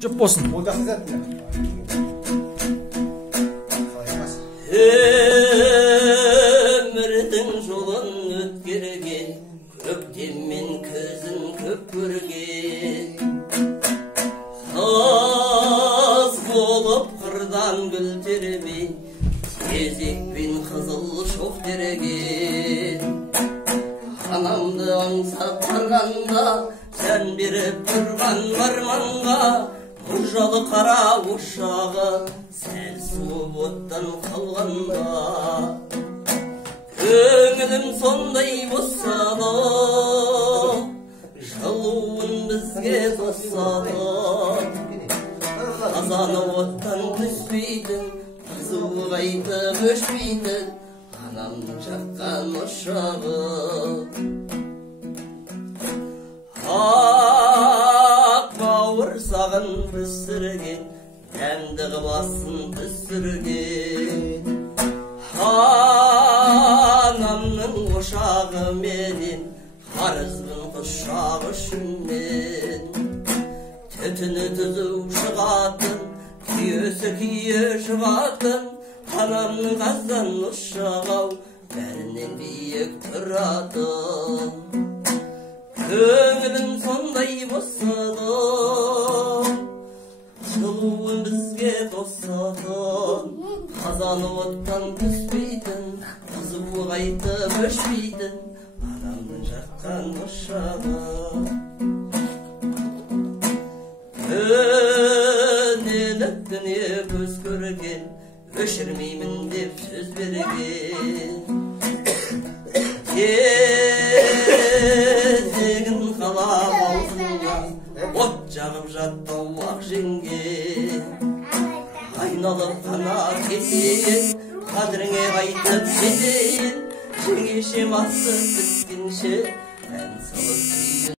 Жұп болсын. Өмірдің жолын өткерген, көктеммен күзін көп көрген. Қыз болып қырдан гүл тербен, кезекпен қызыл шоқ терген. Анамды аңсап барғанда, сән беріп тұрған арманға, Ұжалы қара ұшағы сәл суып оттан қалғанда, көңілім сондай босады, жылуын бізге қосады. Қазаны оттан түспейтін, қызуы қайтып өшпейтін анамның жаққан ұшағы. Сағын пісірген, дәмді қыласын түсірген. Анамның ошағы менен, қарызбын құшағы үшінен. Түтіні түзу шығатын, күйесі күйе шығатын, анамның қазан ұшағы бәрінен биік тұратын. Көңілім сондай босады, жылуын бізге қосатын. Қазаны оттан түспейтін, қызуы қайтып өшпейтін анамның жаққан ұшағы. Өнелік дүние көз көрген, өшірмеймін деп сөз берген. Қалап аузыңа от жағып жатты уақ жеңге. Айналып қана кетейін, қадіріңе қайтып жетейін, жеңешем асы біткенше ән салып